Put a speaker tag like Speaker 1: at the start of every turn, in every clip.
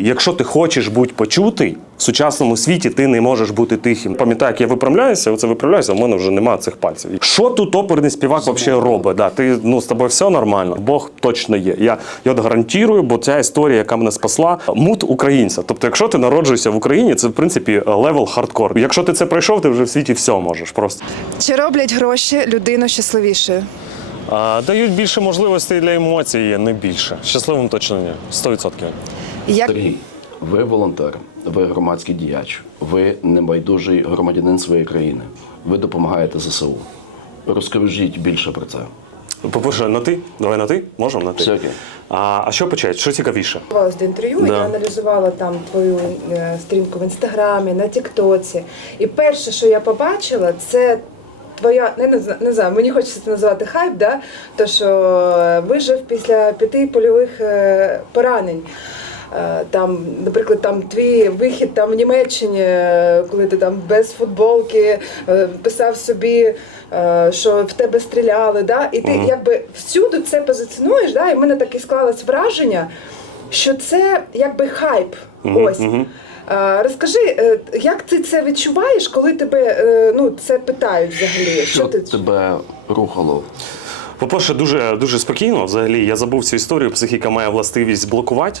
Speaker 1: Якщо ти хочеш бути почутий в сучасному світі, ти не можеш бути тихим. Пам'ятаю, як я виправляюся, оце виправляюся, в мене вже немає цих пальців. Що тут оперний співак взагалі робить? Да, ти ну з тобою все нормально. Бог точно є. Я, я от гарантую, бо ця історія, яка мене спасла, мут українця. Тобто, якщо ти народжуєшся в Україні, це в принципі левел хардкор. Якщо ти це пройшов, ти вже в світі все можеш. Просто
Speaker 2: Чи роблять гроші людину щасливішою?
Speaker 1: а, дають більше можливостей для емоцій, не більше. Щасливим точно ні. 100%.
Speaker 2: Як
Speaker 3: Сергій, ви волонтер, ви громадський діяч, ви небайдужий громадянин своєї країни. Ви допомагаєте ЗСУ. Розкажіть більше про це.
Speaker 1: По-перше, на ти? Давай на ти? Можемо на ти?
Speaker 3: Все окей.
Speaker 1: А, а що почати? Що цікавіше?
Speaker 4: Готувалась до інтерв'ю,
Speaker 1: Да.
Speaker 4: я аналізувала там твою е, сторінку в інстаграмі, на Тіктоці. І перше, що я побачила, це твоя не, не, зна- не знаю, мені хочеться це називати хайп, да? то що е, вижив після п'яти польових е, поранень. Е, Там, наприклад, там твій вихід там в Німеччині, е, коли ти там без футболки е, писав собі, що в тебе стріляли, да? і ти якби всюди це позиціонуєш, да? і в мене таке склалось враження, що це якби хайп. Ось. Е, Розкажи, е, як ти це відчуваєш, коли тебе ну, це питають взагалі?
Speaker 3: Що
Speaker 4: ти
Speaker 3: тебе рухало?
Speaker 1: По-перше, дуже дуже спокійно. Взагалі, я забув цю історію. Психіка має властивість блокувати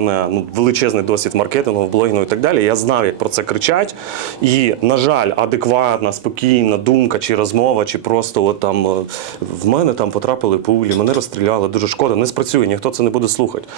Speaker 1: мене ну, величезний досвід маркетингу, блогінгу і так далі. Я знав, як про це кричать. І, на жаль, адекватна, спокійна думка чи розмова, чи просто от там е, в мене там потрапили пулі, мене розстріляли, дуже шкода, не спрацює, ніхто це не буде слухати.